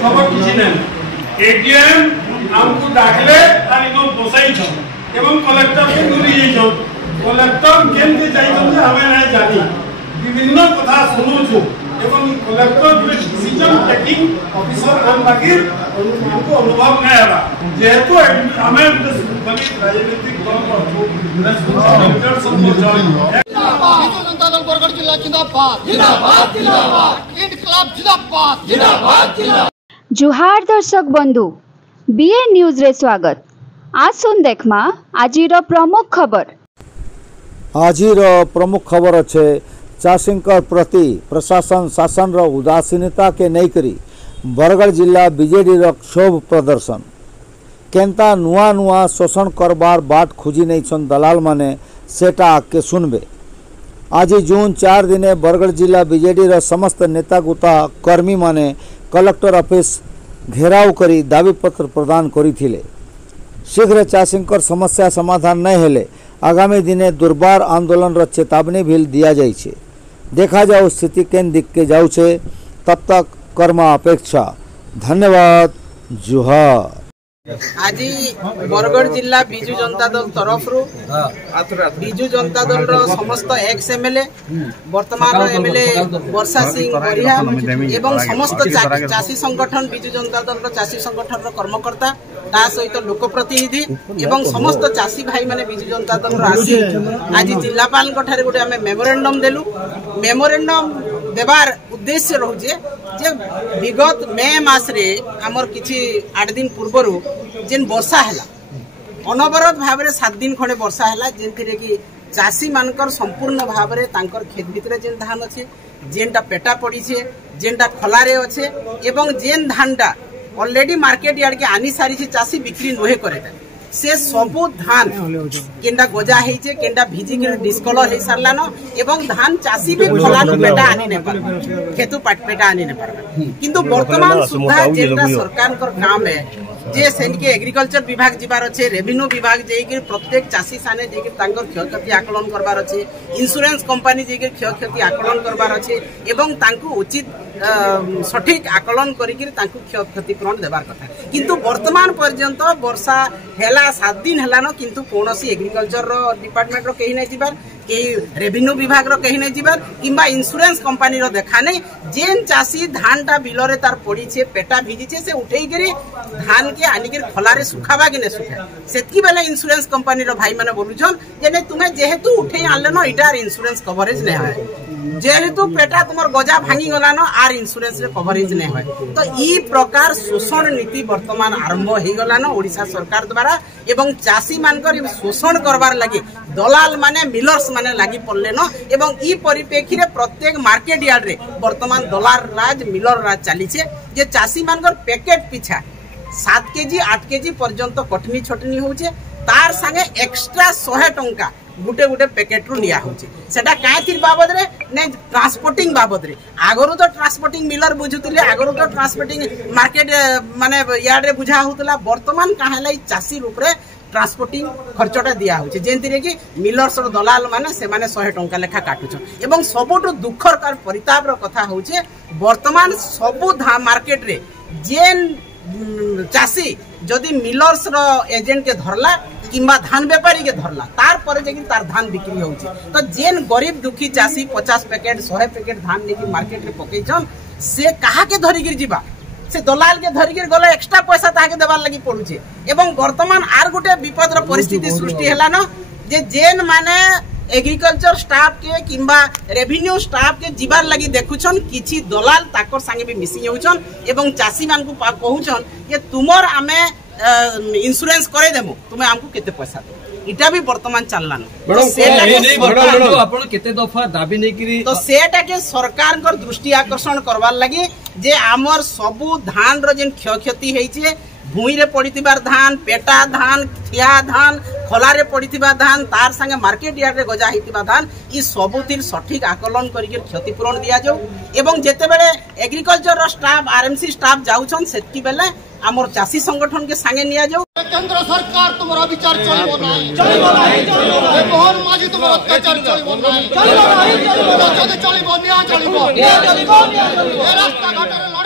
खबर किसी ने एटीएम हमको दाखले बसाई कलेक्टर को दूरी कलेक्टर केमती जाइए हमें नहीं जानी विभिन्न कथा शुणुचु कलेक्टर डिसीजन टेकिंग ऑफिसर हम बाकी हमको अनुभव नहीं है जेहेतु हमें राजनीतिक दल बरगढ़ जिला जिंदाबाद जिंदाबाद जिंदाबाद इनकलाब जिंदाबाद जिंदाबाद जिंदाबाद। जुहार दर्शक बंधु बीए न्यूज रे स्वागत। आसुन देखमा आजिर प्रमुख खबर। आजिर प्रमुख खबर अच्छे चाषींकर प्रति प्रशासन शासन रो उदासीनता के नहीं करी बरगढ़ जिला बीजेडी रो क्षोभ प्रदर्शन केंता नुआ नुआ शोषण करबार बाट खोजी नहीं छन दलाल माने सेटा आके सुनबे। आज जून 4 दिने बरगढ़ जिला बीजेडी रो समस्त नेता गुता कर्मी माने कलेक्टर ऑफिस घेराव करी दाबी पत्र प्रदान करिथिले। शीघ्र चाषींकर समस्या समाधान नहीं हेले आगामी दिने दुर्बार आंदोलन रो चेतावनी भी दिया जाइछे। देखा जाओ स्थिति केन दिख के जाऊ छे, तब तक कर्मा अपेक्षा। धन्यवाद। जुहार। आज बरगढ़ जिला बिजु जनता दल तरफ बिजु जनता दल समस्त एक्स एमएलए वर्तमान एमएलए वर्षा सिंह बरिहा एवं समस्त चाषी संगठन बिजु जनता दल चाषी संगठन कर्मकर्ता ता सहित लोकप्रतिनिधि एवं समस्त चाषी भाई माने बिजु जनता दल आसी आज जिलापाल गोटे आम मेमोरेंडम देलु। मेमोरेंडम देवार उद्देश्य रोचे जे विगत मे मास रे हमर किछि 8 दिन पूर्वरु जेन वर्षा हैला अनवरत भाव 7 दिन खंडे वर्षा हैला जेंति रे कि चाषी मानकर संपूर्ण भाव रे तांकर खेत भितरे जेन धान अच्छे जेनटा पेटा पड़ी छे जेनटा खलारे अच्छे एवं जेन धानटा ऑलरेडी मार्केट यार्ड के आनी सारी चाषी बिक्री नोहे करे से सबु धान केंडा गजा हेचे केंडा भिजी के डिस्कलर हे सारलान एवं धान चाषी भी खलानु पेटा आनी ने पार खेतु पेटा आनी ने पार किंतु वर्तमान सुधा जेनटा सरकार कर काम है जे सेन के एग्रीकल्चर विभाग जिबार अच्छे रेवेन्यू विभाग जेकी प्रत्येक चाषी साने जेकी तांकर क्षयक्षति आकलन करबार अच्छे इंश्योरेंस कंपनी जेकी क्षयक्षति आकलन करबार अच्छे एवं तांकु उचित सठिक आकलन करिक तांकु क्षयक्षतिपूरण देबार कथा किंतु वर्तमान पर्यंत वर्षा हेला 7 दिन हेलान किंतु कोनोसी एग्रीकल्चर रो डिपार्टमेंट रो केही नै जिबार केही रेवेन्यू विभाग रो केही नै जिबार किंबा इंश्योरेंस कंपनी रो देखा नै जेन चाषी धानटा बिलरे तार पड़ी छे पेटा भिजी छे से उठेई करी धान के आनी के खलारे सुखाबा कि नै सुखा सेतकी बेले इंश्योरेंस कंपनी रो भाई माने बोलुछन जे नै तुमे जेहेतु उठेई आनले न इटार इंश्योरेंस कवरेज नै है जेहेतु पेटा तुमर गजा भांगी गलान आर इंश्योरेंस रे कवरेज नै है तो ई प्रकार शोषण नीति वर्तमान आरंभ हे गलान ओडिसा सरकार द्वारा एवं चाषी मानकर शोषण करबार लागि दलाल माने मिलर्स माने लागि पड़ले न एवं ई परिप्रेक्षी रे प्रत्येक मार्केट यार्ड रे वर्तमान दलाल राज मिलर राज चली छे जे चाषी मानकर पैकेट पिछा 7 केजी 8 केजी पर्यंत कटनी छटनी होचे तार संगे एक्स्ट्रा 100 टंका गुटे गुटे पैकेट रु लिया होचे सेटा कायथिर बाबद रे ने ट्रांसपोर्टिंग बाबद रे आगरो तो ट्रांसपोर्टिंग मिलर बुझुतले आगरो तो ट्रांसपोर्टिंग मार्केट माने यार्ड रे बुझा होतला वर्तमान काहेलाई चाषी रूप रे ट्रांसपोर्टिंग खर्चटा दिया होचे जेंति रे कि मिलर्स रो दलाल माने से माने 100 टंका लेखा काटुछ एवं सबोटो दुखर कार परिताप रो कथा होचे वर्तमान सबु मार्केट रे जेन चाषी जदि मिलर्स रो एजेंट के धरला किंबा धान व्यापारी के धरला तार पर जेकी तार धान बिक्री होउची तो जेन गरीब दुखी चाषी 50 पैकेट 100 पैकेट धान लेके मार्केट रे पकेइछन से कहा के धरि गिर जीवा से दलाल के धरि गिर गले एक्स्ट्रा पैसा ताके देबार लागि पडुचे एवं वर्तमान आर गुटे विपद रो परिस्थिति सृष्टि हैला न जे जेन माने एग्रीकल्चर स्टाफ के किंबा रेवेन्यू स्टाफ के जीवार लगी देखुछन किछि दलाल ताकर संगे भी मिसी होउछन एवं चाषी मान को कहउछन जे तुमर आमे इंश्योरेंस करे देमु तुमे हमको केते पैसा दे इटा भी वर्तमान चललान तो सेटा आपण केते दफा दाबी नै करी तो सेटा के सरकार कर दृष्टि आकर्षण करवार लगी जे हमर सबु धान रो जेन क्षयक्षति हेइछे भूई रे पड़ीतिबार धान पेटा धान खिया धान ଖଲାରେ ପଡ଼ିଥିବା ଧାନ ତାର ସାଙ୍ଗେ ମାର୍କେଟ ইয়াର୍ଡରେ ଗଜା ହେଇଥିବା ଧାନ ଇ ସବୁଥିର ସଠିକ ଆକଳନ କରିକି କ୍ଷତିପୂରଣ ଦିଆଯାଉ ଏବଂ ଯେତେବେଳେ ଏଗ୍ରିକଲଚରର ଷ୍ଟାଫ ଆରଏମସି ଷ୍ଟାଫ ଯାଉଛନ୍ ସେତିକି ବେଲେ ଆମର ଚାଷୀ ସଂଗଠନ के संगे निया जाऊ। केंद्र सरकार तुम्हारा विचार चलिबो नाही चलिबो नाही मोहन माझी तुम्हारा अत्याचार चलिबो नाही चलिबो नाही चलिबो निया चलिबो ए रास्ता घाटरे